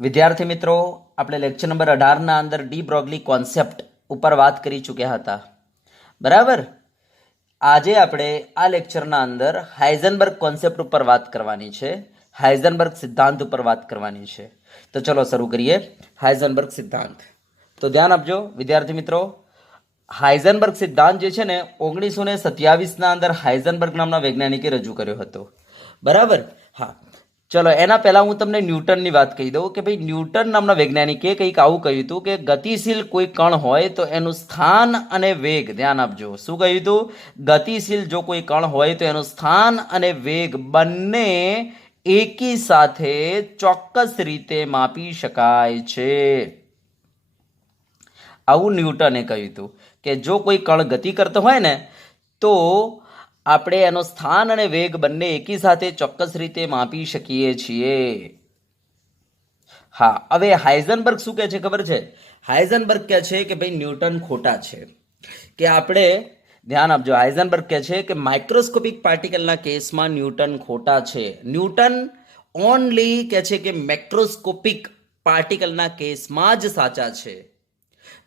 વિદ્યાર્થી મિત્રો, આપણે લેક્ચર નંબર 18ના અંદર ડી બ્રોગલી કોન્સેપ્ટ ઉપર વાત કરી ચૂક્યા હતા. બરાબર. આજે આપણે આ લેક્ચરના અંદર હાઇઝનબર્ગ કોન્સેપ્ટ ઉપર વાત કરવાની છે, હાઇઝનબર્ગ સિદ્ધાંત ઉપર વાત કરવાની છે. તો ચલો શરૂ કરીએ. હાઇઝનબર્ગ સિદ્ધાંત. તો ધ્યાન આપજો વિદ્યાર્થી મિત્રો, હાઇઝનબર્ગ સિદ્ધાંત જે છે ને 1927ના અંદર હાઇઝનબર્ગ નામના વૈજ્ઞાનિકે રજૂ કર્યો હતો. બરાબર. હા, ચલો એના પહેલા હું તમને ન્યૂટનની વાત કહી દઉં કે ભાઈ ન્યૂટન નામના વૈજ્ઞાનિકે કંઈક આવું કહ્યું હતું કે ગતિશીલ કોઈ કણ હોય તો એનું સ્થાન અને વેગ, ધ્યાન આપજો, શું કહ્યું હતું? ગતિશીલ જો કોઈ કણ હોય તો એનું સ્થાન અને વેગ બંને એકી સાથે ચોક્કસ રીતે માપી શકાય છે. આવું ન્યૂટને કહ્યું હતું કે જો કોઈ કણ ગતિ કરતો હોય ને તો આપણે એનો સ્થાન અને વેગ બંને એકી સાથે ચોક્કસ રીતે માપી શકીએ છીએ. હા, હવે હાઇઝનબર્ગ શું કહે છે ખબર છે? હાઇઝનબર્ગ કહે છે કે ભાઈ ન્યૂટન ખોટા છે, કે આપણે ધ્યાન આપજો, હાઇઝનબર્ગ કહે છે કે માઇક્રોસ્કોપિક પાર્ટિકલના કેસમાં ન્યૂટન ખોટા છે. ન્યૂટન ઓનલી કહે છે કે મેક્રોસ્કોપિક પાર્ટિકલના કેસમાં જ સાચા છે.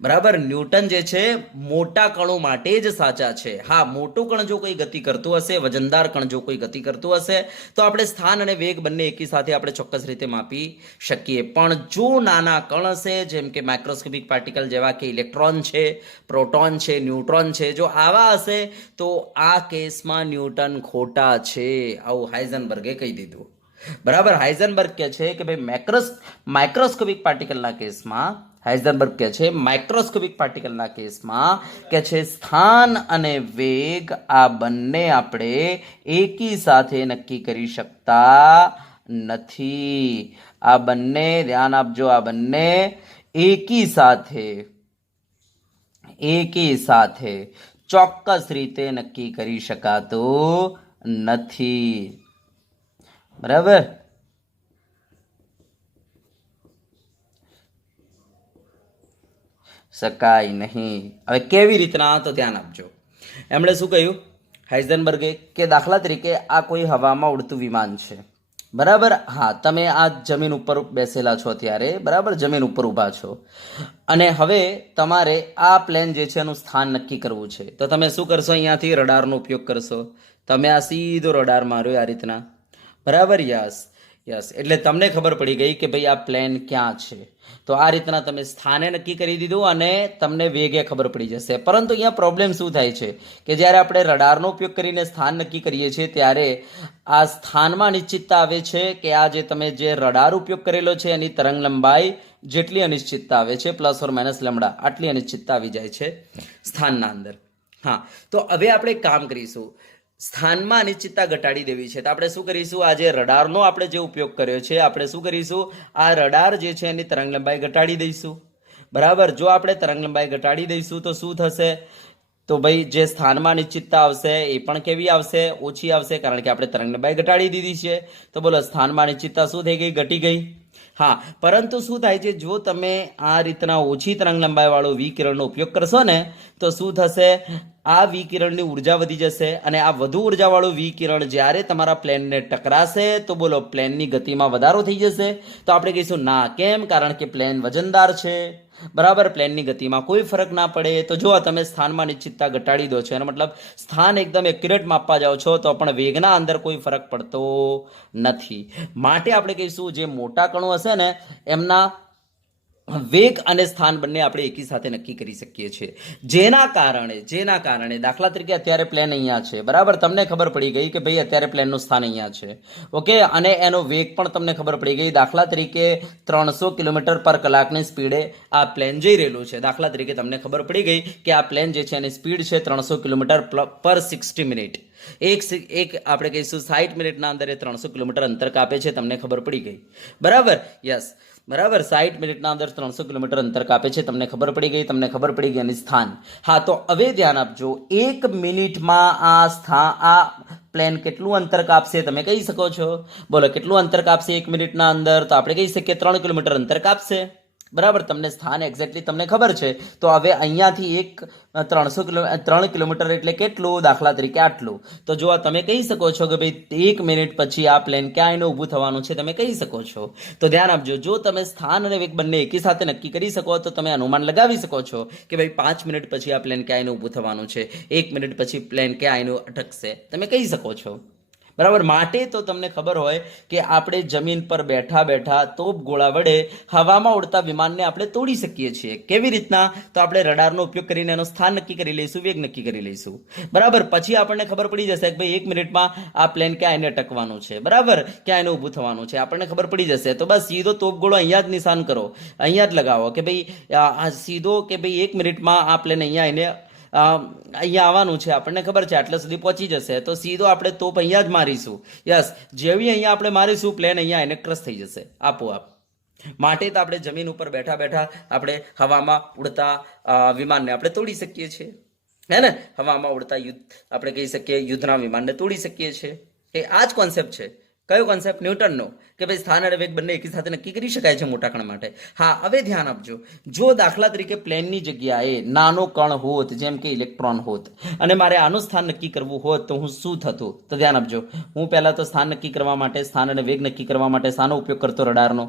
બરાબર. ન્યૂટન જે છે મોટા કણો માટે જ સાચા છે. હા, મોટું કણ જો કોઈ ગતિ કરતું હશે, વજનદાર કણ જો કોઈ ગતિ કરતું હશે તો આપણે સ્થાન અને વેગ બંને એકી સાથે આપણે ચોક્કસ રીતે માપી શકીએ. પણ જો નાના કણ હશે, જેમ કે માઇક્રોસ્કોપિક પાર્ટિકલ જેવા કે ઇલેક્ટ્રોન છે, પ્રોટોન છે, ન્યુટ્રોન છે, જો આવા હશે તો આ કેસમાં ન્યૂટન ખોટા છે. આવું હાઇઝનબર્ગે કહી દીધું. બરાબર. હાઇઝનબર્ગ કહે છે કે ભાઈ માઇક્રોસ્કોપિક પાર્ટિકલના કેસમાં, હાઇઝનબર્ગ કહે છે માઇક્રોસ્કોપિક પાર્ટિકલના કેસમાં કે છે સ્થાન અને વેગ આ બંને આપણે એકી સાથે નક્કી કરી શકતા નથી. આ બંને, ધ્યાન આપજો, આ બંને એકી સાથે ચોક્કસ રીતે નક્કી કરી શકાતું નથી. બરાબર. શકાય નહીં. હવે કેવી રીતના? તો ધ્યાન આપજો. એમણે શું કહ્યું હાઇઝનબર્ગે કે દાખલા તરીકે આ કોઈ હવામાં ઉડતું વિમાન છે. બરાબર. હા, તમે આ જમીન ઉપર બેસેલા છો અત્યારે, બરાબર, જમીન ઉપર ઊભા છો, અને હવે તમારે આ પ્લેન જે છે એનું સ્થાન નક્કી કરવું છે. તો તમે શું કરશો? અહીંયાથી રડારનો ઉપયોગ કરશો. તમે આ સીધો રડાર માર્યો આ રીતના. બરાબર. યસ. એટલે તમને ખબર પડી ગઈ કે ભાઈ આ પ્લેન ક્યાં છે. તો આ રીતના તમે સ્થાને નક્કી કરી દીધું અને તમને વેગે ખબર પડી જશે. પરંતુ અહીંયા પ્રોબ્લેમ શું થાય છે કે જ્યારે આપણે રડારનો ઉપયોગ કરીને સ્થાન નક્કી કરીએ છીએ ત્યારે આ સ્થાનમાં અનિશ્ચિતતા આવે છે કે આ જે તમે જે રડાર ઉપયોગ કરેલો છે એની તરંગ લંબાઈ જેટલી અનિશ્ચિતતા આવે છે, પ્લસ ઓર માઇનસ લેમ્ડા, આટલી અનિશ્ચિતતા આવી જાય છે સ્થાનના અંદર. હા, તો હવે આપણે કામ કરીશું, સ્થાનમાં અનિશ્ચિતતા ઘટાડી દેવી છે. તો આપણે શું કરીશું? આ જે રડારનો આપણે જે ઉપયોગ કર્યો છે, આપણે શું કરીશું? આ રડાર જે છે એની તરંગ લંબાઈ ઘટાડી દઈશું. બરાબર. જો આપણે તરંગ લંબાઈ ઘટાડી દઈશું તો શું થશે? તો ભાઈ જે સ્થાનમાં અનિશ્ચિતતા આવશે એ પણ કેવી આવશે? ઓછી આવશે, કારણ કે આપણે તરંગ લંબાઈ ઘટાડી દીધી છે. તો બોલો, સ્થાનમાં અનિશ્ચિતતા શું થઈ ગઈ? ઘટી ગઈ. હા, પરંતુ શું થાય છે? જો તમે આ રીતના ઓછી તરંગ લંબાઈવાળો વિકિરણનો ઉપયોગ કરશો ને તો શું થશે? આ વિકિરણની ઉર્જા વધી જશે, અને આ વધુ ઉર્જાવાળું વિકિરણ જ્યારે તમારા પ્લેનને ટકરાશે તો બોલો, પ્લેનની ગતિમાં વધારો થઈ જશે. તો આપણે કહીશું ના. કેમ? કારણ કે પ્લેન વજનદાર છે. બરાબર. પ્લેનની ગતિમાં કોઈ ફરક ના પડે. તો જો તમે સ્થાનમાં નિશ્ચિતતા ઘટાડી દો છો, એનો મતલબ સ્થાન એકદમ એક્યુરેટ માપવા જાઓ છો તો પણ વેગના અંદર કોઈ ફરક પડતો નથી. માટે આપણે કહીશું જે મોટા કણો હશે ને એમના વેગ અને સ્થાન બંને આપણે એકી સાથે નક્કી કરી શકીએ છીએ. જેના કારણે દાખલા તરીકે અત્યારે પ્લેન અહીંયા છે. બરાબર. તમને ખબર પડી ગઈ કે ભાઈ અત્યારે પ્લેનનું સ્થાન અહીંયા છે. ઓકે. અને એનો વેગ પણ તમને ખબર પડી ગઈ. દાખલા તરીકે 300 કિલોમીટર પર કલાકની સ્પીડે આ પ્લેન જઈ રહેલું છે. દાખલા તરીકે તમને ખબર પડી ગઈ કે આ પ્લેન જે છે એની સ્પીડ છે 300 કિલોમીટર પર 60 મિનિટ. એક આપણે કહીશું 60 મિનિટના અંદર એ 300 કિલોમીટર અંતર કાપે છે. તમને ખબર પડી ગઈ. બરાબર. યસ. બરાબર. 60 મિનિટના અંદર 300 કિલોમીટર અંતર કાપે છે. તમને ખબર પડી ગઈ અને સ્થાન. હા, તો હવે ધ્યાન આપજો, 1 મિનિટમાં આ પ્લેન કેટલું અંતર કાપશે તમે કહી શકો છો? બોલો, કેટલું અંતર કાપશે 1 મિનિટના અંદર? તો આપણે કહી શકીએ 3 કિલોમીટર અંતર કાપશે. બરાબર, તમને સ્થાન એક્ઝેક્ટલી તમને ખબર છે. તો હવે અહીંયાથી 3 કિલોમીટર એટલે કેટલું, દાખલા તરીકે આટલું. તો જો આ તમે કહી શકો છો કે ભાઈ 1 મિનિટ પછી આ પ્લેન ક્યાં એને ઊભું થવાનું છે, તમે કહી શકો છો. તો ધ્યાન આપજો, જો તમે સ્થાન અને વેગ બંને એકી સાથે નક્કી કરી શકો તો તમે અનુમાન લગાવી શકો છો કે ભાઈ 5 મિનિટ પછી આ પ્લેન ક્યાં એને ઊભું થવાનું છે, 1 મિનિટ પછી પ્લેન ક્યાં એનું અટકશે, તમે કહી શકો છો. બરાબર, માટે તો તમને ખબર હોય કે આપણે જમીન પર બેઠા બેઠા તોપ ગોળા વડે હવામાં ઉડતા વિમાનને આપણે તોડી શકીએ છીએ. કેવી રીતના? તો આપણે રડારનો ઉપયોગ કરીને એનું સ્થાન નક્કી કરી લઈશું, વેગ નક્કી કરી લઈશું. બરાબર, પછી આપણને ખબર પડી જશે કે ભાઈ 1 મિનિટમાં આ પ્લેન ક્યાં એને અટકવાનું છે, બરાબર, ક્યાં એને ઊભું થવાનું છે, આપણને ખબર પડી જશે. તો બસ સીધો તોપ ગોળો અહીંયા જ નિશાન કરો, અહીંયા જ લગાવો કે ભાઈ આ સીધો કે ભાઈ 1 મિનિટમાં આ પ્લેન અહીંયા એને અહીંયા આવવાનું છે, આપણને ખબર છે આટલા સુધી પહોંચી જશે. તો સીધો આપણે તોપ અહીંયા જ મારીશું. યસ, જેવી અહીંયા આપણે મારીશું પ્લેન અહીંયા એને ક્રશ થઈ જશે આપોઆપ. માટે તો આપણે જમીન ઉપર બેઠા બેઠા આપણે હવામાં ઉડતા વિમાનને આપણે તોડી શકીએ છીએ, હે ને? હવામાં ઉડતા આપણે કહી શકીએ યુદ્ધના વિમાનને તોડી શકીએ છીએ. એ આ જ કોન્સેપ્ટ છે. કયો કોન્સેપ્ટ? ન્યૂટનનો, કે ભાઈ સ્થાન અને વેગ બંને એકી સાથે નક્કી કરી શકાય છે મોટા કણ માટે. હા, હવે ધ્યાન આપજો, જો દાખલા તરીકે પ્લેનની જગ્યાએ નાનો કણ હોત, જેમ કે ઇલેક્ટ્રોન હોત, અને મારે આનું સ્થાન નક્કી કરવું હોત તો હું શું થતું? તો ધ્યાન આપજો, હું પહેલા તો સ્થાન નક્કી કરવા માટે, સ્થાન અને વેગ નક્કી કરવા માટે શાનો ઉપયોગ કરતો? રડારનો.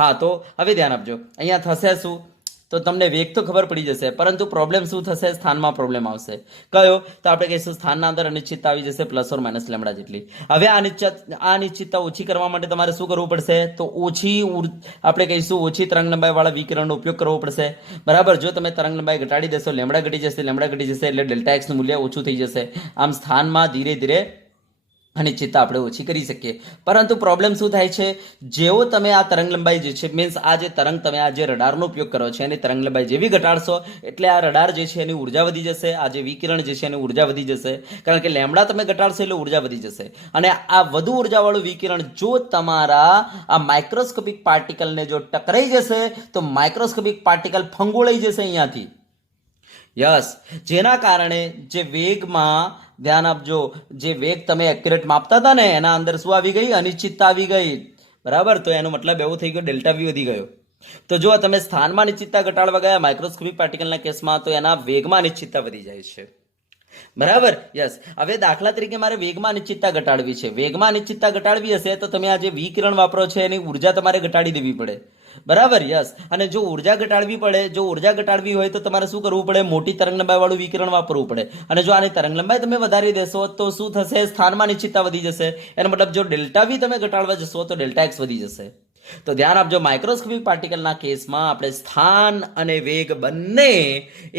હા, તો હવે ધ્યાન આપજો, અહીંયા થશે શું? તો તમને વેગ તો ખબર પડી જશે, પરંતુ પ્રોબ્લેમ શું થશે? સ્થાનમાં પ્રોબ્લેમ આવશે. કયો? તો આપણે કહીશું સ્થાનના અંદર અનિશ્ચિતતા આવી જશે પ્લસ ઓર માઇનસ લેમડા જેટલી. હવે આ અનિશ્ચિતતા ઓછી કરવા માટે તમારે શું કરવું પડશે? તો આપણે કહીશું ઓછી તરંગ લંબાઈ વાળા વિકિરણનો ઉપયોગ કરવો પડશે. બરાબર, જો તમે તરંગ લંબાઈ ઘટાડી દેશો, લેમડા ઘટી જશે એટલે ડેલ્ટા એક્સનું મૂલ્ય ઓછું થઈ જશે. આમ સ્થાનમાં ધીરે ધીરે અનિશ્ચિતતા આપણે ઓછી કરી શકીએ. પરંતુ પ્રોબ્લેમ શું થાય છે? જેવો તમે આ તરંગ લંબાઈ જે છે, મીન્સ આ જે તરંગ તમે આ જે રડારનો ઉપયોગ કરો છો એની તરંગ લંબાઈ જેવી ઘટાડશો એટલે આ રડાર જે છે એની ઉર્જા વધી જશે, આ જે વિકિરણ જે છે એની ઉર્જા વધી જશે. કારણ કે લેમડા તમે ઘટાડશો એટલે ઉર્જા વધી જશે. અને આ વધુ ઉર્જાવાળું વિકિરણ જો તમારા આ માઇક્રોસ્કોપિક પાર્ટિકલને જો ટકરાઈ જશે તો માઇક્રોસ્કોપિક પાર્ટિકલ ફંગોળાઈ જશે અહીંયાથી. યસ, જેના કારણે જે વેગમાં, ધ્યાન આપજો, જે વેગ તમે એક્યુરેટ માપતા હતા ને એના અંદર શું આવી ગઈ? અનિશ્ચિતતા આવી ગઈ. બરાબર, તો એનો મતલબ એવો થઈ ગયો ડેલ્ટા વી વધી ગયો. તો જો તમે સ્થાનમાં અનિશ્ચિતતા ઘટાડવા ગયા માઇક્રોસ્કોપિક પાર્ટિકલના કેસમાં, તો એના વેગમાં અનિશ્ચિતતા વધી જાય છે. બરાબર, યસ. હવે દાખલા તરીકે મારે વેગમાં અનિશ્ચિતતા ઘટાડવી છે. વેગમાં અનિશ્ચિતતા ઘટાડવી હશે તો તમે આ જે વિકિરણ વાપરો છો એની ઉર્જા તમારે ઘટાડી દેવી પડે. બરાબર, યસ. અને જો ઉર્જા ઘટાડવી હોય તો તમારે શું કરવું પડે? મોટી તરંગ લંબાઈ વાળું વિકિરણ વાપરવું પડે. અને જો આની તરંગ લંબાઈ તમે વધારી દેશો તો શું થશે? સ્થાનમાં અનિશ્ચિતતા વધી જશે. એનો મતલબ જો ડેલ્ટા વી તમે ઘટાડવા જશો તો ડેલ્ટા એક્સ વધી જશે. તો ધ્યાન આપજો, માઇક્રોસ્કોપિક પાર્ટિકલના કેસમાં આપણે સ્થાન અને વેગ બંને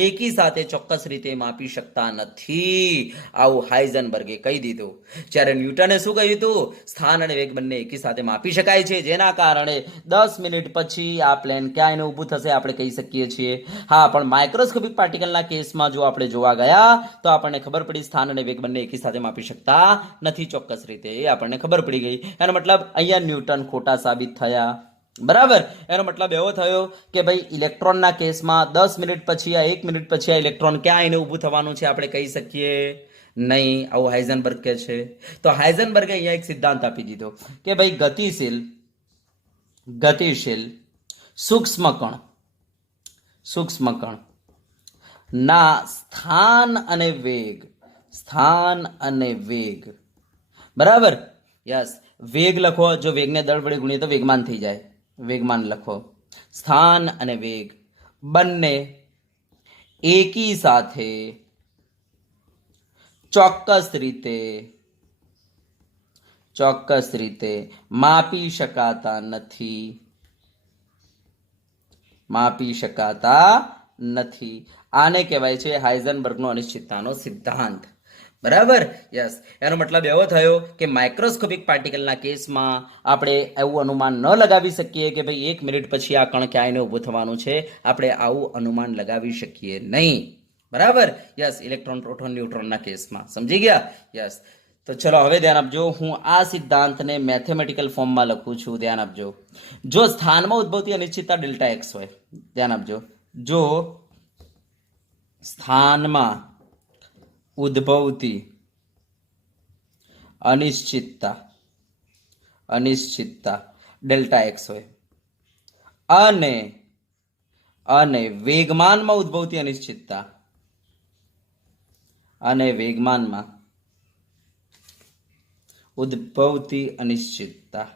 એકી સાથે ચોક્કસ રીતે માપી શકતા નથી. આવું હાઇઝનબર્ગે કહી દીધું. જ્યારે ન્યૂટને શું કહ્યું હતું? સ્થાન અને વેગ બંને એકી સાથે માપી શકાય છે, જેના કારણે 10 મિનિટ પછી આ પ્લેન ક્યાં એને ઊભું થશે આપણે કહી શકીએ છીએ. હા, પણ માઇક્રોસ્કોપિક પાર્ટિકલના કેસમાં જો આપણે જોવા ગયા તો આપણને ખબર પડી સ્થાન અને વેગ બંને એકી સાથે માપી શકતા નથી ચોક્કસ રીતે. એ આપણને ખબર પડી ગઈ. એનો મતલબ અહીંયા ન્યૂટન ખોટા સાબિત થયા. બરાબર, એનો મતલબ એવો થયો કે ભાઈ ઇલેક્ટ્રોનના કેસમાં 10 મિનિટ પછી આ 1 મિનિટ પછી આ ઇલેક્ટ્રોન ક્યાં એને ઊભું થવાનું છે આપણે કહી શકીએ નહીં. આવું હાઇઝનબર્ગ કહે છે. તો હાઇઝનબર્ગે અહીંયા એક સિદ્ધાંત આપી દીધો કે ભાઈ ગતિશીલ સૂક્ષ્મ કણ ના સ્થાન અને વેગ, બરાબર, યસ. વેગ લખો, જો વેગને દળ વડે ગુણીએ તો વેગમાન થઈ જાય. વેગમાન લખો. સ્થાન અને વેગ બંને એકી સાથે ચોક્કસ રીતે માપી શકાતા નથી. આને કહેવાય છે હાઇઝનબર્ગનો અનિશ્ચિતતાનો સિદ્ધાંત. બરાબર, યસ. એનો મતલબ એવો થયો કે માઇક્રોસ્કોપિક પાર્ટિકલના કેસમાં આપણે એવું અનુમાન ન લગાવી શકીએ કે ભાઈ 1 મિનિટ પછી આ કણ ક્યાં એને ઊભું થવાનું છે. આપણે આવું અનુમાન લગાવી શકીએ નહીં. બરાબર, યસ. ઇલેક્ટ્રોન, પ્રોટોન, ન્યુટ્રોનના કેસમાં સમજી ગયા? યસ. તો ચલો હવે ધ્યાન આપજો, હું આ સિદ્ધાંતને મેથેમેટિકલ ફોર્મમાં લખું છું. ધ્યાન આપજો, જો સ્થાનમાં ઉદ્ભવતી અનિશ્ચિતતા ડેલ્ટા એક્સ હોય, ધ્યાન આપજો, જો સ્થાનમાં ઉદ્ભવતી અનિશ્ચિતતા ડેલ્ટા એક્સ હોય અને અને વેગમાનમાં ઉદ્ભવતી અનિશ્ચિતતા, અને વેગમાનમાં ઉદ્ભવતી અનિશ્ચિતતા,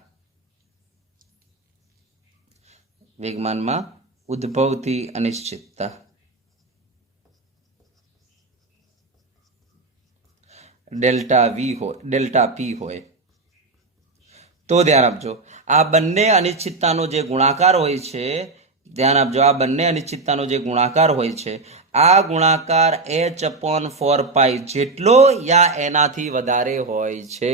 વેગમાનમાં ઉદ્ભવતી અનિશ્ચિતતા ડેલ્ટા વી હોય, ડેલ્ટા પી હોય તો ધ્યાન આપજો આ બંને અનિશ્ચિતતાનો જે ગુણાકાર હોય છે, ધ્યાન આપજો આ બંને અનિશ્ચિતતાનો જે ગુણાકાર હોય છે, આ ગુણાકાર h/4π જેટલો યા એનાથી વધારે હોય છે.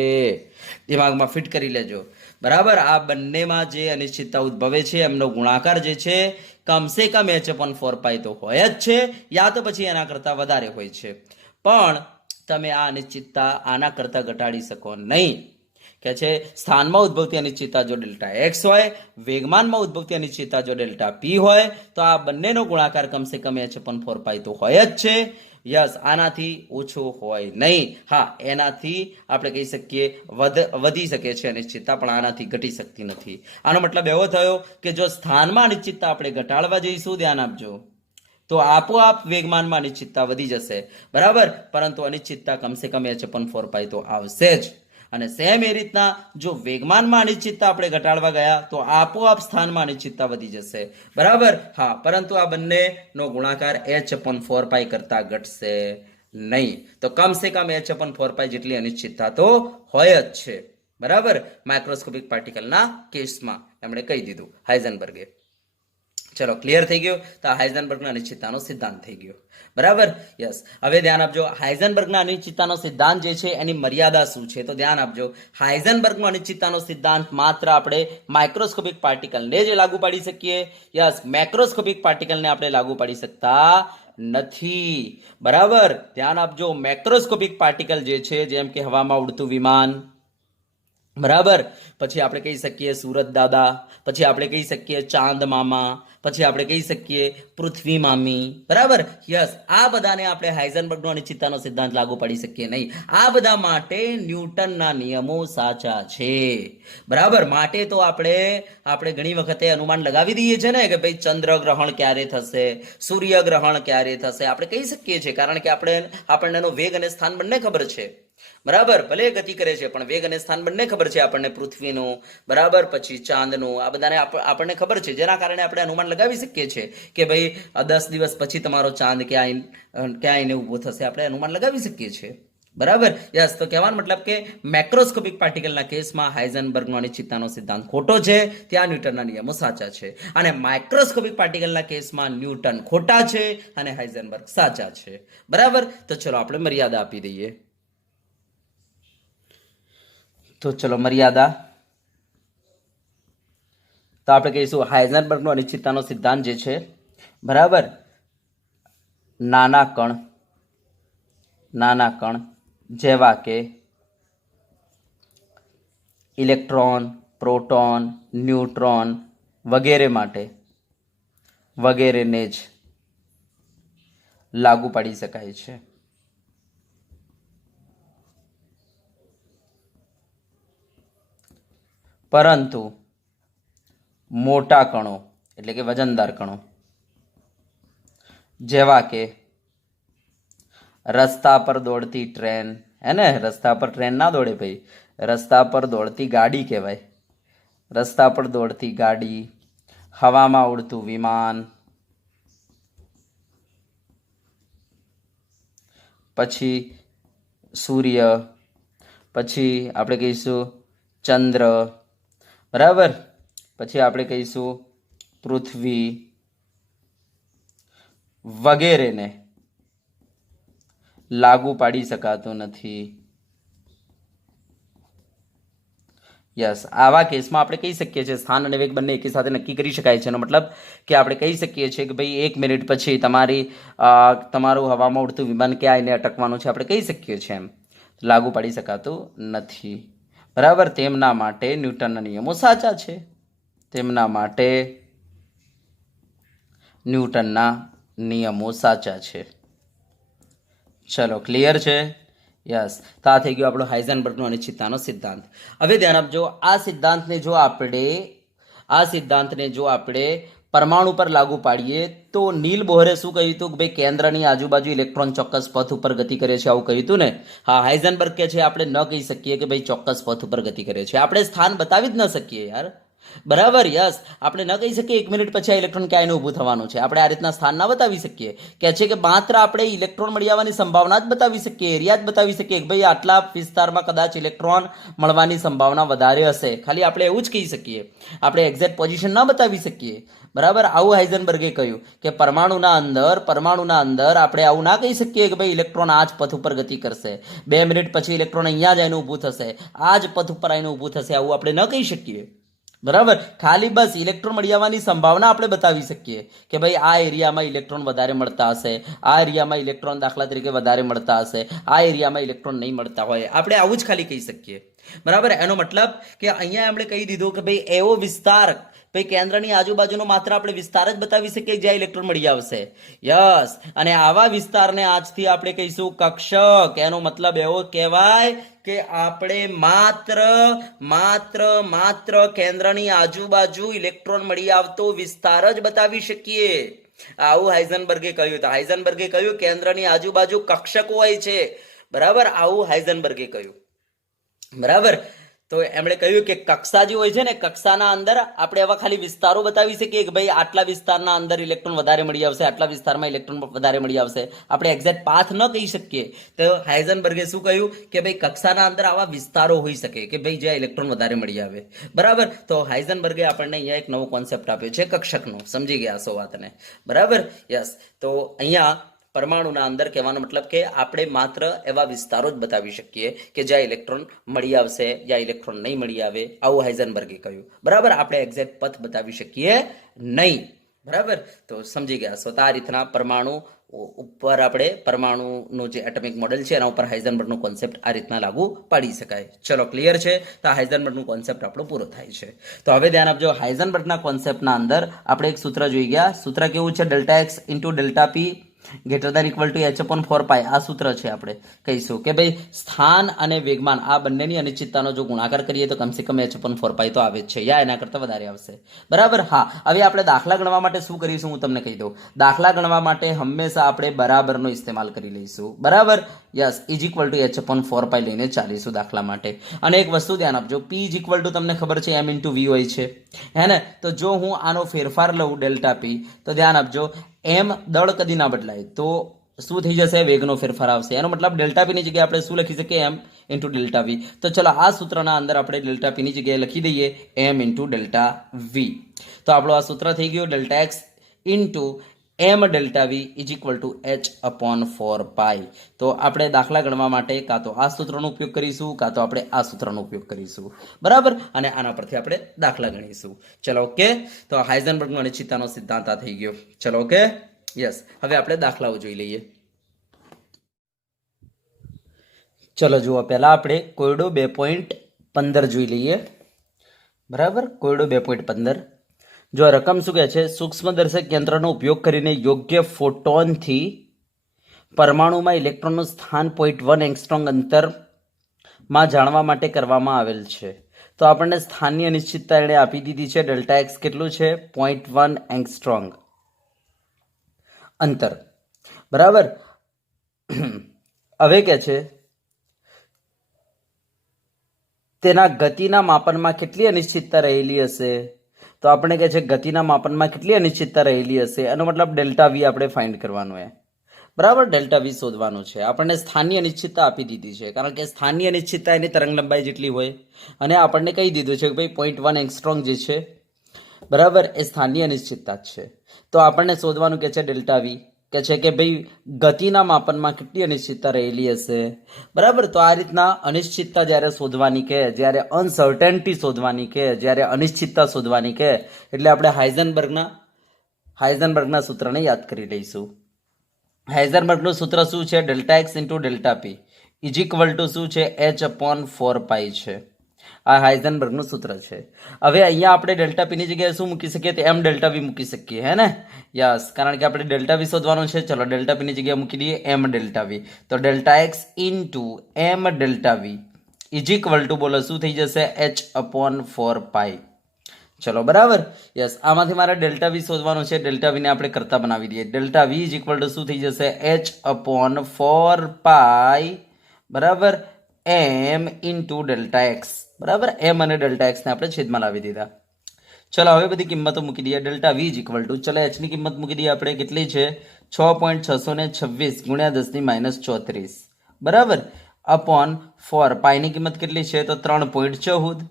દિમાગમાં ફિટ કરી લેજો. બરાબર, આ બંનેમાં જે અનિશ્ચિતતા ઉદ્ભવે છે એમનો ગુણાકાર જે છે કમસે કમ h/4π તો હોય જ છે, યા તો પછી એના કરતાં વધારે હોય છે. પણ તમે આ અનિશ્ચિતતા આના કરતાં ઘટાડી શકો નહીં. કે છે સ્થાનમાં ઉદ્ભવતી અનિશ્ચિતતા જો ડેલ્ટા એક્સ હોય, વેગમાનમાં ઉદ્ભવતી અનિશ્ચિતતા જો ડેલ્ટા પી હોય, તો આ બંનેનો ગુણાકાર કમસે કમ h/4π તો હોય જ છે. યસ, આનાથી ઓછો હોય નહીં. હા, એનાથી આપણે કહી શકીએ વધી શકે છે અનિશ્ચિતતા, પણ આનાથી ઘટી શકતી નથી. આનો મતલબ એવો થયો કે જો સ્થાનમાં અનિશ્ચિતતા આપણે ઘટાડવા જઈશું, ધ્યાન આપજો, તો આપોઆપ વેગમાનમાં અનિશ્ચિતતા વધી જશે. બરાબર, પરંતુ અનિશ્ચિતતા કમસે કમ h/4π તો આવશે જ. અને સેમ એ રીતના જો વેગમાનમાં અનિશ્ચિતતા આપણે ઘટાડવા ગયા તો આપોઆપ સ્થાનમાં અનિશ્ચિતતા વધી જશે. બરાબર, હા, પરંતુ આ બંનેનો ગુણાકાર h/4π કરતા ઘટશે નહીં. તો કમસે કમ h/4π જેટલી અનિશ્ચિતતા તો હોય જ છે. બરાબર, માઇક્રોસ્કોપિક પાર્ટિકલના કેસમાં એમણે કહી દીધું હાઇઝનબર્ગે. ચલો, ક્લિયર થઈ ગયો. તો આ હાઇઝનબર્ગના અનિશ્ચિતતાનો સિદ્ધાંત થઈ ગયો. બરાબર, યસ. હવે ધ્યાન આપજો, હાઇઝનબર્ગના અનિશ્ચિતતાનો સિદ્ધાંત જે છે એની મર્યાદા શું છે, તો ધ્યાન આપજો, હાઇઝનબર્ગનો અનિશ્ચિતતાનો સિદ્ધાંત માત્ર આપણે માઇક્રોસ્કોપિક પાર્ટિકલને જ લાગુ પાડી શકીએ. યસ, મેક્રોસ્કોપિક પાર્ટિકલને આપણે લાગુ પાડી શકતા નથી. બરાબર, ધ્યાન આપજો, મેક્રોસ્કોપિક પાર્ટિકલ જે છે, જેમ કે હવામાં ઉડતું વિમાન, બરાબર, પછી આપણે કહી શકીએ સુરત દાદા, પછી આપણે કહી શકીએ ચાંદ મામા, પછી આપણે કહી શકીએ પૃથ્વી મામી. બરાબર, યસ, આ બધાને આપણે હાઇઝનબર્ગનો અનિશ્ચિતતાનો સિદ્ધાંત લાગુ પાડી શકીએ નહીં. આ બધા માટે ન્યૂટનના નિયમો સાચા છે. બરાબર, માટે તો આપણે ઘણી વખતે અનુમાન લગાવી દઈએ છીએ ને કે ભાઈ ચંદ્રગ્રહણ ક્યારે થશે, સૂર્યગ્રહણ ક્યારે થશે, આપણે કહી શકીએ છીએ, કારણ કે આપણને એનો વેગ અને સ્થાન બંને ખબર છે. બરાબર, ભલે ગતિ કરે છે પણ વેગ અને સ્થાન બંને ખબર છે આપણને, પૃથ્વીનું, બરાબર, પછી ચાંદનું, આ બધાને આપણને ખબર છે, જેના કારણે આપણે અનુમાન લગાવી શકીએ છીએ કે ભાઈ 10 દિવસ પછી તમારો ચાંદ ક્યાં આવીને ઊભો થશે, આપણે અનુમાન લગાવી શકીએ છીએ. બરાબર, યસ. તો કહેવાનો મતલબ કે મેક્રોસ્કોપિક પાર્ટિકલના કેસમાં હાઇઝનબર્ગનો અનિશ્ચિતતાનો સિદ્ધાંત ખોટો છે, ત્યાં ન્યૂટનના નિયમો સાચા છે. અને માઇક્રોસ્કોપિક પાર્ટિકલના કેસમાં ન્યૂટન ખોટા છે અને હાઇઝનબર્ગ સાચા છે. બરાબર, તો ચલો આપણે મર્યાદા આપી દઈએ. તો ચલો મર્યાદા, તો આપણે કહીશું હાઇઝનબર્ગનો અનિશ્ચિતતાનો સિદ્ધાંત જે છે, બરાબર, નાના કણ જેવા કે ઇલેક્ટ્રોન, પ્રોટોન, ન્યુટ્રોન વગેરે માટે વગેરેને જ લાગુ પાડી શકાય છે. પરંતુ મોટા કણો એટલે કે વજનદાર કણો જેવા કે રસ્તા પર દોડતી ટ્રેન, હે ને, રસ્તા પર ટ્રેન ના દોડે ભાઈ, રસ્તા પર દોડતી ગાડી કહેવાય, રસ્તા પર દોડતી ગાડી, હવામાં ઉડતું વિમાન, પછી સૂર્ય, પછી આપણે કહીશું ચંદ્ર, બરાબર, પછી આપણે કહીશું પૃથ્વી વગેરેને લાગુ પાડી શકાતું નથી. યસ, આવા કેસમાં આપણે કહી શકીએ છીએ સ્થાન અને વેગ બંને એકી સાથે નક્કી કરી શકાય છે. એનો મતલબ કે આપણે કહી શકીએ છીએ કે ભાઈ 1 મિનિટ પછી તમારું હવામાં ઉડતું વિમાન ક્યાં આવીને અટકવાનું છે, આપણે કહી શકીએ છીએ. એમ લાગુ પાડી શકાતું નથી. બરાબર, તેમના માટે ન્યૂટનના નિયમો સાચા છે. તેમના માટે ન્યૂટનના નિયમો સાચા છે. ચલો, ક્લિયર છે? યસ. તો આ થઈ ગયો આપણો હાઇઝનબર્ગનો અનિશ્ચિતતાનો સિદ્ધાંત. હવે ધ્યાન આપજો, આ સિદ્ધાંતને જો આપણે પરમાણુ પર લાગુ પાડીએ તો નીલ બોહરે શું કહ્યું હતું કે ભાઈ કેન્દ્રની આજુબાજુ ઇલેક્ટ્રોન ચોક્કસ પથ ઉપર ગતિ કરે છે, આવું કહ્યું હતું ને. હા, હાઇઝનબર્ગ કે છે આપણે ન કહી શકીએ કે ભાઈ ચોક્કસ પથ ઉપર ગતિ કરે છે, આપણે સ્થાન બતાવી જ ન શકીએ યાર. બરાબર, યસ. આપણે ન કહી શકીએ 1 મિનિટ પછી આ ઇલેક્ટ્રોન ક્યાંય ઊભું થવાનું છે, આપણે આ રીતના સ્થાન ના બતાવી શકીએ. કે છે કે માત્ર આપણે ઇલેક્ટ્રોન મળી આવવાની સંભાવના જ બતાવી શકીએ, એરિયા જ બતાવી શકીએ કે ભાઈ આટલા વિસ્તારમાં કદાચ ઇલેક્ટ્રોન મળવાની સંભાવના વધારે હશે, ખાલી આપણે એવું જ કહી શકીએ, આપણે એક્ઝેક્ટ પોઝિશન ના બતાવી શકીએ. બરાબર, આવું હાઇઝનબર્ગે કહ્યું કે પરમાણુના અંદર આપણે આવું ના કહી શકીએ કે ભાઈ ઇલેક્ટ્રોન આ જ પથ ઉપર ગતિ કરશે, 2 મિનિટ પછી ઇલેક્ટ્રોન અહીંયા જ આવીને ઊભું થશે, આ જ પથ ઉપર આવીને ઊભું થશે, આવું આપણે ન કહી શકીએ. બરાબર, ખાલી બસ ઇલેક્ટ્રોન મળી આવવાની સંભાવના આપણે બતાવી શકીએ કે ભાઈ આ એરિયામાં ઇલેક્ટ્રોન વધારે મળતા હશે, આ એરિયામાં ઇલેક્ટ્રોન દાખલા તરીકે વધારે મળતા હશે, આ એરિયામાં ઇલેક્ટ્રોન નહીં મળતા હોય, આપણે આવું જ ખાલી કહી શકીએ. બરાબર, એનો મતલબ કે અહીંયા આપણે કહી દીધું કે ભાઈ એવો વિસ્તાર, ભાઈ કેન્દ્રની આજુબાજુનો માત્ર આપણે વિસ્તાર જ બતાવી શકીએ જ્યાં ઇલેક્ટ્રોન મળી આવશે. યસ, અને આવા વિસ્તારને આજથી આપણે કહીશું કક્ષક. એનો મતલબ એવો કહેવાય કે આપણે માત્ર કેન્દ્રની આજુબાજુ ઇલેક્ટ્રોન મળી આવતો વિસ્તાર જ બતાવી શકીએ, આવું હાઇઝનબર્ગે કહ્યું. તો હાઇઝનબર્ગે કહ્યું કેન્દ્રની આજુબાજુ કક્ષક હોય છે. બરાબર, આવું હાઇઝનબર્ગે કહ્યું. બરાબર, તો એમણે કહ્યું કે કક્ષા જે હોય છે ને, કક્ષાના અંદર આપણે એવા ખાલી વિસ્તારો બતાવી શકીએ કે ભાઈ આટલા વિસ્તારના અંદર ઇલેક્ટ્રોન વધારે મળી આવશે, આટલા વિસ્તારમાં ઇલેક્ટ્રોન વધારે મળી આવશે, આપણે એક્ઝેક્ટ પાથ ન કહી શકીએ. તો હાઇઝનબર્ગે શું કહ્યું કે ભાઈ કક્ષાના અંદર આવા વિસ્તારો હોઈ શકે કે ભાઈ જ્યાં ઇલેક્ટ્રોન વધારે મળી આવે. બરાબર, તો હાઇઝનબર્ગે આપણને અહીંયા એક નવો કોન્સેપ્ટ આપ્યો છે કક્ષકનો. સમજી ગયા છો વાતને? બરાબર, યસ. તો અહીંયા પરમાણુના અંદર કહેવાનો મતલબ કે આપણે માત્ર એવા વિસ્તારો જ બતાવી શકીએ કે જ્યાં ઇલેક્ટ્રોન મળી આવશે, જ્યાં ઇલેક્ટ્રોન નહીં મળી આવે, આવું હાઇઝનબર્ગે કહ્યું. બરાબર, આપણે એક્ઝેક્ટ પથ બતાવી શકીએ નહીં. બરાબર, તો સમજી ગયા છો. તો આ રીતના પરમાણુ ઉપર આપણે પરમાણુનું જે એટમિક મોડેલ છે એના ઉપર હાઇઝનબર્ગનો કોન્સેપ્ટ આ રીતના લાગુ પાડી શકાય. ચલો, ક્લિયર છે? તો આ હાઇઝનબર્ગનો કોન્સેપ્ટ આપણો પૂરો થાય છે. તો હવે ધ્યાન આપજો, હાઇઝનબર્ગના કોન્સેપ્ટના અંદર આપણે એક સૂત્ર જોઈ ગયા. સૂત્ર કેવું છે? Delta x into delta P greater than equal to h/4π. આ સૂત્ર છે. આપણે કહીશું કે ભાઈ સ્થાન અને વેગમાન આ બંનેની અનિશ્ચિતતાનો જો ગુણાકાર કરીએ તો કમસે કમ h/4π તો આવે જ છે, યા એના કરતાં વધારે આવશે. બરાબર, હા. હવે આપણે દાખલા ગણવા માટે શું કરીશું હું તમને કહી દઉં. દાખલા ગણવા માટે હંમેશા આપણે બરાબરનો ઇસ્તેમાલ કરી લઈશું. બરાબર, yes. Is equal to h/4π લઈને ચાલીશું દાખલા માટે. અને એક વસ્તુ ધ્યાન આપજો, p ઇઝ ઇક્વલ ટુ તમને ખબર છે m × v હોય છે, હે ને? તો જો હું આનો ફેરફાર લઉં ડેલ્ટા p, તો ધ્યાન આપજો એમ દળ કદી ના બદલાય તો શું થઈ જશે? વેગનો ફેરફાર આવશે. એનો મતલબ ડેલ્ટા પી ની જગ્યાએ આપણે શું લખી શકીએ? એમ ઇન્ટુ ડેલ્ટા વી. તો ચલો આ સૂત્રના અંદર આપણે ડેલ્ટા પી ની જગ્યાએ લખી દઈએ એમ ઇન્ટુ ડેલ્ટા વી. તો આપણો આ સૂત્ર થઈ ગયું delta x into m delta v is equal to h/4π. તો આપણે દાખલા ગણવા માટે કાં તો આ સૂત્રનો ઉપયોગ કરીશું, કાં તો આપણે આ સૂત્રનો ઉપયોગ કરીશું. બરાબર, અને આના પરથી આપણે દાખલા ગણીશું. ચલો, ઓકે. તો હાઇઝનબર્ગનો અનિશ્ચિતતાનો સિદ્ધાંત આ થઈ ગયો. ચલો, ઓકે, યસ. હવે આપણે દાખલાઓ જોઈ લઈએ. ચલો જુઓ, પહેલા આપણે કોયડો 2.15 જોઈ લઈએ. બરાબર, કોયડો 2.15. જો રકમ શું કહે છે? સૂક્ષ્મદર્શક યંત્રનો ઉપયોગ કરીને યોગ્ય ફોટોનથી પરમાણુમાં ઇલેક્ટ્રોનનું સ્થાન 0.1 એંગસ્ટ્રોમ અંતરમાં જાણવા માટે કરવામાં આવેલ છે. તો આપણને સ્થાનની અનિશ્ચિતતા એણે આપી દીધી છે. ડેલ્ટા એક્સ કેટલું છે? 0.1 એંગસ્ટ્રોમ અંતર. બરાબર, હવે કે છે તેના ગતિના માપનમાં કેટલી અનિશ્ચિતતા રહેલી હશે? તો આપણે કહે છે ગતિના માપનમાં કેટલી અનિશ્ચિતતા રહેલી હશે, એનો મતલબ ડેલ્ટા વી આપણે ફાઇન્ડ કરવાનું છે. બરાબર, ડેલ્ટા વી શોધવાનું છે. આપણને સ્થાનની અનિશ્ચિતતા આપી દીધી છે, કારણ કે સ્થાનની અનિશ્ચિતતા એની તરંગ લંબાઈ જેટલી હોય, અને આપણને કહી દીધું છે કે ભાઈ 0.1 એંગસ્ટ્રોમ જે છે, બરાબર, એ સ્થાનની અનિશ્ચિતતા જ છે. તો આપણને શોધવાનું કે છે ડેલ્ટા વી, કે છે કે ભાઈ ગતિના માપનમાં કેટલી અનિશ્ચિતતા રહેલી હશે. બરાબર, તો આ રીતના અનિશ્ચિતતા જ્યારે શોધવાની કે, જ્યારે અનસર્ટેનિટી શોધવાની કે, જ્યારે અનિશ્ચિતતા શોધવાની કે, એટલે આપણે હાઇઝનબર્ગના સૂત્રને યાદ કરી લઈશું. હાઇઝનબર્ગનું સૂત્ર શું છે? Delta x into delta p is equal to શું છે? h/4π છે. આ હાઇઝનબર્ગનું સૂત્ર છે. હવે અહીંયા આપણે ડેલ્ટા પી ની જગ્યાએ શું મૂકી શકીએ? તો એમ ડેલ્ટા વી મૂકી શકીએ, હે ને? યસ, કારણ કે આપણે ડેલ્ટા વી શોધવાનું છે. ચલો, ડેલ્ટા પી ની જગ્યાએ મૂકી દઈએ એમ ડેલ્ટા વી. તો delta x into m delta v is equal to બોલો શું થઈ જશે? h/4π. ચલો બરાબર, યસ. આમાંથી મારે ડેલ્ટા વી શોધવાનું છે. ડેલ્ટા વીને આપણે કરતા બનાવી દઈએ. Delta v is equal to શું થઈ જશે? h/4 બરાબર એમ ઇન્ટુ ડેલ્ટા એક્સ. બરાબર, એમ અને ડેલ્ટા એક્સને આપણે છેદમાં લાવી દીધા. ચલો હવે બધી કિંમતો મૂકી દઈએ. Delta v is equal to, ચલો એચની કિંમત મૂકી દઈએ આપણે. કેટલી છે? 6.626 ગુણ્યા 10⁻34 બરાબર અપોન 4. પાઈની કિંમત કેટલી છે? તો 3.14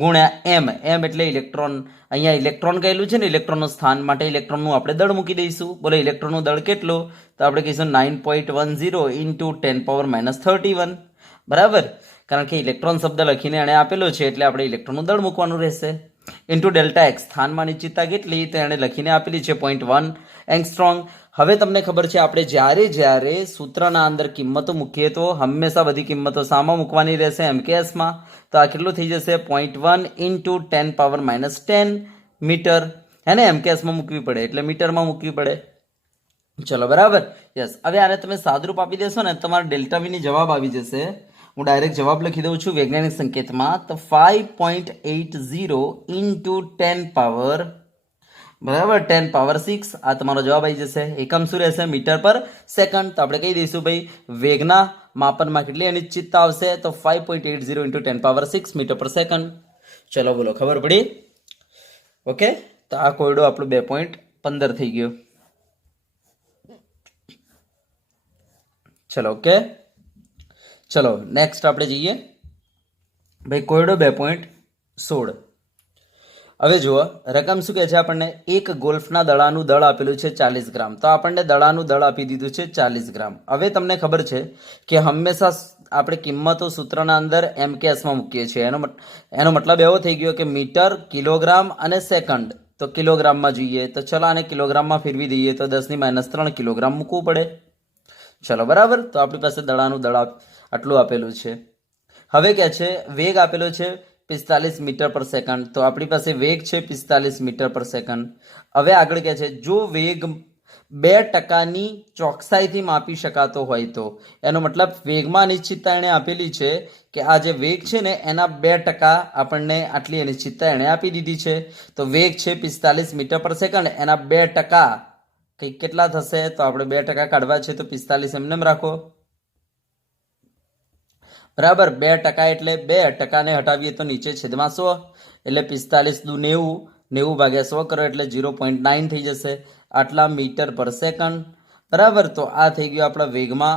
ગુણ્યા એમ. એમ એટલે ઇલેક્ટ્રોન. અહીંયા ઇલેક્ટ્રોન કહેલું છે ને, ઇલેક્ટ્રોનનું સ્થાન માટે ઇલેક્ટ્રોનનું આપણે દળ મૂકી દઈશું. બોલો ઇલેક્ટ્રોનનું દળ કેટલું? તો આપણે કહીશું 9.10 ઇન્ટુ 10⁻31 બરાબર, કારણ કે ઇલેક્ટ્રોન શબ્દ લખીને એણે આપેલો છે એટલે આપણે ઇલેક્ટ્રોનનું દળ મૂકવાનું રહેશે. ઇન્ટુ ડેલ્ટા એક્સ, સ્થાનમાં નિશ્ચિતતા કેટલી? તો એણે લખીને આપેલી છે 0.1 એંગસ્ટ્રોંગ. હવે તમને ખબર છે આપણે જ્યારે સૂત્રના અંદર કિંમતો મૂકીએ તો હંમેશા બધી કિંમતો સામા મૂકવાની રહેશે એમકેએસમાં. તો આ કેટલું થઈ જશે? 0.1 ઇન્ટુ 10⁻10 મીટર. હે ને, એમકેએસમાં મૂકવી પડે એટલે મીટરમાં મૂકવી પડે. ચલો બરાબર, યસ. હવે આને તમે સાદરૂપ આપી દેશો ને તમારા ડેલ્ટા વીની જવાબ આવી જશે. હું ડાયરેક્ટ જવાબ લખી દઉં છું વૈજ્ઞાનિક સંકેતમાં. તો 5.80 ઇન્ટુ 10 બરાબર 10⁻6 આ તમારો જવાબ આવી જશે. એકમ શું રહેશે? મીટર પર સેકન્ડ. તો આપણે કહી દઈશું ભાઈ વેગના માપનમાં કેટલી અનિશ્ચિતતા આવશે? તો 5.80 ઇન્ટુ 10⁻6 મીટર પર સેકન્ડ. ચલો બોલો, ખબર પડી? ઓકે, તો આ કોયડો આપણું 2.15 થઈ ગયો. ચલો ઓકે, ચલો નેક્સ્ટ આપણે જઈએ ભાઈ કોયડો 2.16. હવે જુઓ રકમ શું કહે છે આપણને? એક ગોલ્ફના દડાનું દળ આપેલું છે 40 ગ્રામ. તો આપણને દડાનું દળ આપી દીધું છે 40 ગ્રામ. હવે તમને ખબર છે કે હંમેશા આપણે કિંમતો સૂત્રના અંદર એમકેએસમાં મૂકીએ છીએ. એનો મતલબ એવો થઈ ગયો કે મીટર, કિલોગ્રામ અને સેકન્ડ. તો કિલોગ્રામમાં જોઈએ તો ચલો આને કિલોગ્રામમાં ફેરવી દઈએ તો 10⁻3 કિલોગ્રામ મૂકવું પડે. ચલો બરાબર, તો આપણી પાસે દડાનું દળ આટલું આપેલું છે. હવે કે છે વેગ આપેલો છે 45 મીટર પર સેકન્ડ. તો આપણી પાસે વેગ છે 45 મીટર પર સેકન્ડ. હવે આગળ કે છે જો વેગ 2% ચોકસાઈથી માપી શકાતો હોય તો, એનો મતલબ વેગમાં અનિશ્ચિતતા એણે આપેલી છે કે આ જે વેગ છે ને એના 2% આપણને આટલી અનિશ્ચિતતા એણે આપી દીધી છે. તો વેગ છે 45 મીટર પર સેકન્ડ, એના 2% કંઈક કેટલા થશે? તો આપણે 2% કાઢવા છે તો 45 એમને રાખો બરાબર. 2% એટલે 2%ને હટાવીએ તો નીચે છેદમાં 100 એટલે 45 દુ 90, 90 ભાગ્યા 100 કરો એટલે 0.9 થઈ જશે. આટલા મીટર પર સેકન્ડ બરાબર. તો આ થઈ ગયું આપણા વેગમાં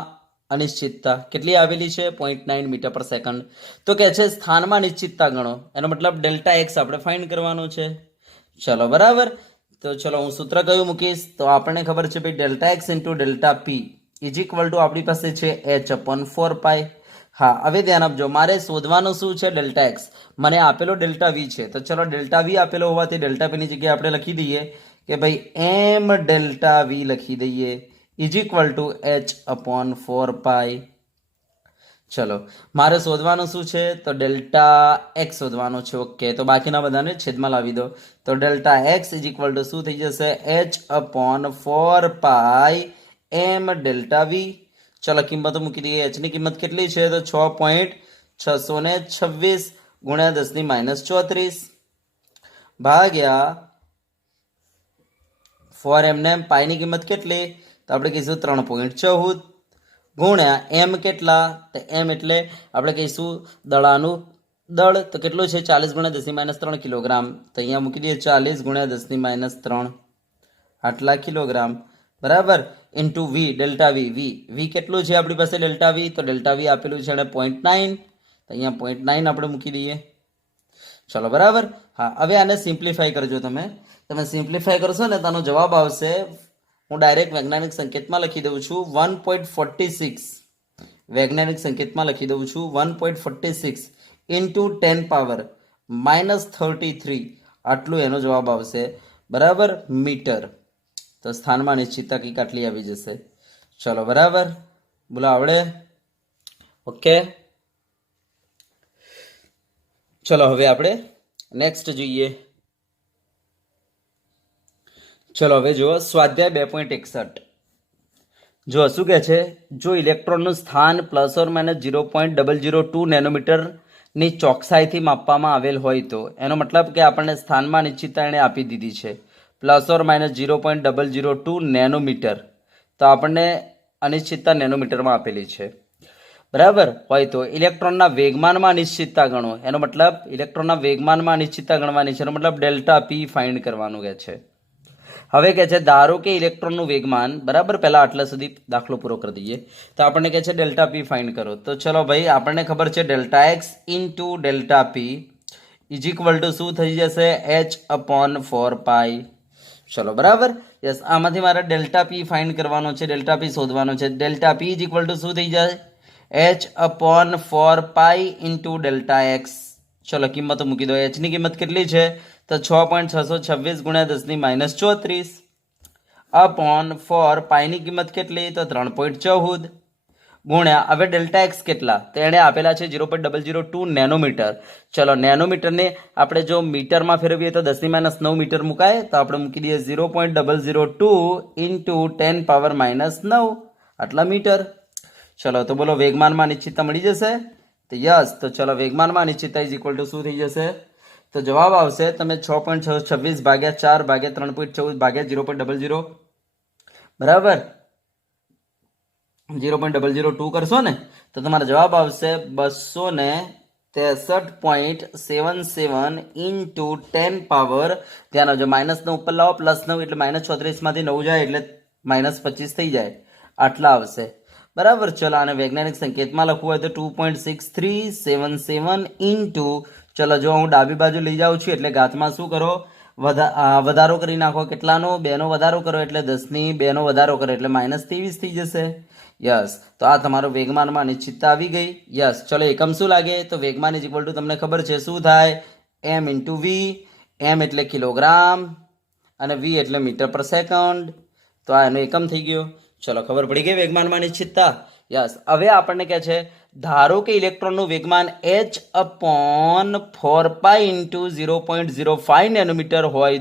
અનિશ્ચિતતા. કેટલી આવેલી છે? 0.9 મીટર પર સેકન્ડ. તો કે છે સ્થાનમાં નિશ્ચિતતા ગણો. એનો મતલબ ડેલ્ટા એક્સ આપણે ફાઇન્ડ કરવાનું છે. ચલો બરાબર, તો ચલો હું સૂત્ર કયું મૂકીશ? તો આપણને ખબર છે ભાઈ delta x into delta p is equal two આપણી પાસે છે h/4π. હા, હવે ધ્યાન આપજો, મારે શોધવાનું શું છે? Delta x. મને આપેલો ડેલ્ટા વી છે તો ચલો ડેલ્ટા વી આપેલો હોવાથી ડેલ્ટા પીની જગ્યાએ આપણે લખી દઈએ કે ભાઈ એમ ડેલ્ટા વી લખી દઈએ ઇઝ ઇક્વલ ટુ h/4π. ચલો મારે શોધવાનું શું છે? તો ડેલ્ટા એક્સ શોધવાનું છે. ઓકે, તો બાકીના બધાને છેદમાં લાવી દો. તો delta x is equal to શું થઈ જશે? h/4π એમ ડેલ્ટા વી. ચલો કિંમતો મૂકી દઈએ. એચની કિંમત કેટલી છે? તો 6.626 ગુણ્યા 10⁻34 ભાગ્યા 4 એમને. પાઈની કિંમત કેટલી? તો આપણે કહીશું 3.14 ગુણ્યા એમ કેટલા? તો એમ એટલે આપણે કહીશું દડાનું દળ. તો કેટલું છે? 40 ગુણ્યા 10⁻3 કિલોગ્રામ. તો અહીંયા મૂકી દઈએ 40 ગુણ્યા 10⁻3 આટલા કિલોગ્રામ બરાબર. ઇન્ટુ વી ડેલ્ટા વી. વી કેટલું છે આપણી પાસે ડેલ્ટા વી? તો ડેલ્ટા વી આપેલું છે અને 0.9. તો અહીંયા 0.9 આપણે મૂકી દઈએ. ચલો બરાબર. હા, હવે આને સિમ્પ્લિફાઈ કરજો. તમે સિમ્પ્લિફાઈ કરશો ને તેનો જવાબ આવશે, હું ડાયરેક્ટ વૈજ્ઞાનિક સંકેતમાં લખી દઉં છું 1.46. વૈજ્ઞાનિક સંકેતમાં લખી દઉં છું 1.46 ઇન્ટુ 10⁻33 આટલું એનો જવાબ આવશે બરાબર મીટર. તો સ્થાનમાં નિશ્ચિતતા કંઈક આટલી આવી જશે. ચલો બરાબર, બોલો આવડે? ઓકે, ચલો હવે આપણે નેક્સ્ટ જોઈએ. ચલો હવે જુઓ સ્વાધ્યાય 2.61. જો શું કહે છે? જો ઇલેક્ટ્રોનનું સ્થાન +or - 0.002 નેનોમીટર ની ચોકસાઈથી માપવામાં આવેલ હોય તો એનો મતલબ કે આપણને સ્થાનમાં અનિશ્ચિતતા એણે આપી દીધી છે ±0.002 નેનોમીટર, તો આપણને અનિશ્ચિતતા નેનોમીટરમાં આપેલી છે. બરાબર હોય તો ઇલેક્ટ્રોનના વેગમાનમાં અનિશ્ચિતતા ગણો, એનો મતલબ ઇલેક્ટ્રોનના વેગમાનમાં અનિશ્ચિતતા ગણવાની છે, એનો મતલબ ડેલ્ટા પી ફાઇન્ડ કરવાનું કહે છે. હવે કહે છે ધારો કે ઇલેક્ટ્રોનનું વેગમાન, બરાબર પહેલાં આટલા સુધી દાખલો પૂરો કરી દઈએ. તો આપણને કહે છે ડેલ્ટા પી ફાઇન્ડ કરો. તો ચલો ભાઈ, આપણને ખબર છે delta x into delta p is equal to શું થઈ જશે, h/4π. ચલો બરાબર, યસ, આમાંથી મારે ડેલ્ટા પી ફાઇન્ડ કરવાનો છે, ડેલ્ટા પી શોધવાનો છે. Delta p is equal to શું થઈ જાય, h/4π ઇન્ટુ ડેલ્ટા એક્સ. ચલો કિંમતો મૂકી દો. એચની કિંમત કેટલી છે, તો 6.626 ગુણ્યા 10⁻34 અપોન 4, પાઈની કિંમત કેટલી, તો 3.14 ગુણ્યા, હવે ડેલ્ટા એક્સ કેટલા, તો એણે આપેલા છે 0.002 નેનોમીટર. ચલો નેનોમીટરને આપણે જો મીટરમાં ફેરવીએ તો 10⁻9 મીટર મુકાય, તો આપણે મૂકી દઈએ 0.002 ઇન્ટુ 10⁻9 આટલા મીટર. ચલો તો બોલો વેગમાનમાં અનિશ્ચિતતા મળી જશે, તો યસ. તો ચલો વેગમાનમાં અનિશ્ચિતતા ઇઝ ઇક્વલ ટુ શું થઈ જશે, તો જવાબ આવશે તમે 6.26 ભાગ્યા 4 ભાગ્યા 3.14 ભાગ્યા 0.00, બરાબર 0.002 કરશો ને તો તમારો જવાબ આવશે 263.77 ઇન્ટુ 10 પાવર, ધ્યાન આવજો -9 ઉપર લાવો, +9 એટલે -34 માંથી 9 જાય એટલે -25 થઈ જાય, આટલા આવશે. બરાબર, ચલો આને વૈજ્ઞાનિક સંકેતમાં લખવું હોય તો 2.6377 ઇન્ટુ, ચલો જો હું ડાબી બાજુ લઈ જાઉં છું એટલે ઘાતમાં શું કરો, વધારો કરી નાખો, કેટલાનો, 2 નો વધારો કરો એટલે 10⁻2 નો વધારો કરો એટલે -23 થઈ જશે. યસ, તો આ તમારો વેગમાનમાં અનિશ્ચિતતા આવી ગઈ. યસ, ચલો એકમ શું લાગે, તો વેગમાન ઇઝ ઇક્વલ ટુ તમને ખબર છે શું થાય, m ઇન્ટુ વી. m એટલે કિલોગ્રામ અને v એટલે મીટર પર સેકન્ડ, તો આ એનો એકમ થઈ ગયો. ચલો ખબર પડી ગઈ વેગમાનમાં અનિશ્ચિતતા. યસ, હવે આપણને કહે છે ધારો કે ઇલેક્ટ્રોનનું વેગમાન h/4π ઇન્ટુ 0.05 નેનોમીટર હોય